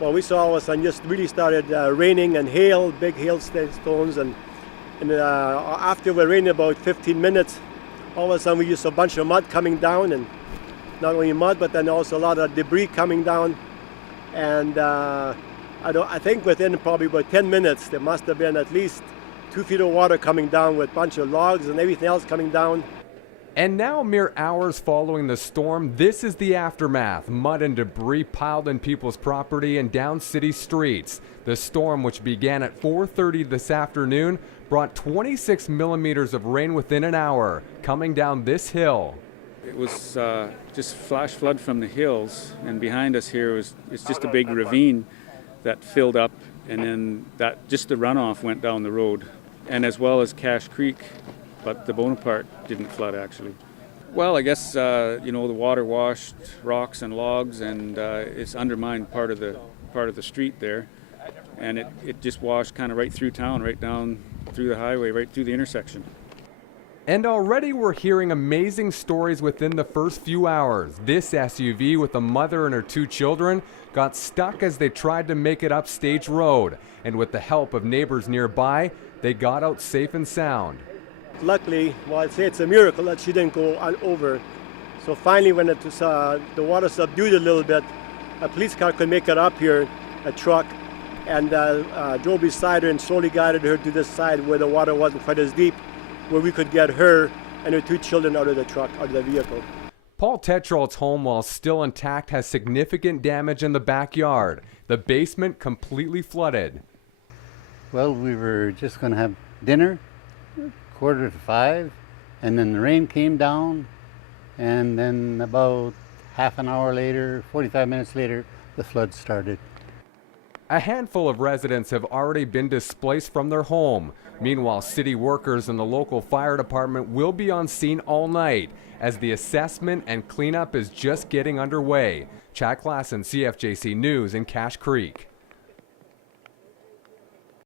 Well, we saw all of a sudden just really started raining and hail, big hailstones, and after we rained about 15 minutes, all of a sudden we just saw a bunch of mud coming down, and not only mud, but then also a lot of debris coming down. And I think within probably about 10 minutes, there must have been at least 2 feet of water coming down with a bunch of logs and everything else coming down. And now, mere hours following the storm, this is the aftermath. Mud and debris piled in people's property and down city streets. The storm, which began at 4:30 this afternoon, brought 26 millimeters of rain within an hour, coming down this hill. It was just flash flood from the hills, and behind us here it's just a big ravine that filled up, and then just the runoff went down the road, and as well as Cache Creek. But the Bonaparte didn't flood, actually. Well, I guess, the water washed rocks and logs, and it's undermined part of the street there. And it just washed kind of right through town, right down through the highway, right through the intersection. And already we're hearing amazing stories within the first few hours. This SUV with a mother and her 2 children got stuck as they tried to make it up Stage Road. And with the help of neighbors nearby, they got out safe and sound. Luckily, well, I'd say it's a miracle that she didn't go over. So finally, when the water subdued a little bit, a police car could make it up here, a truck, and drove beside her and slowly guided her to this side where the water wasn't quite as deep, where we could get her and her 2 children out of the truck, out of the vehicle. Paul Tetrault's home, while still intact, has significant damage in the backyard. The basement completely flooded. Well, we were just going to have dinner, 4:45, and then the rain came down, and then about half an hour later, 45 minutes later, the flood started. A handful of residents have already been displaced from their home. Meanwhile, city workers and the local fire department will be on scene all night as the assessment and cleanup is just getting underway. Chad Klassen, CFJC News in Cache Creek.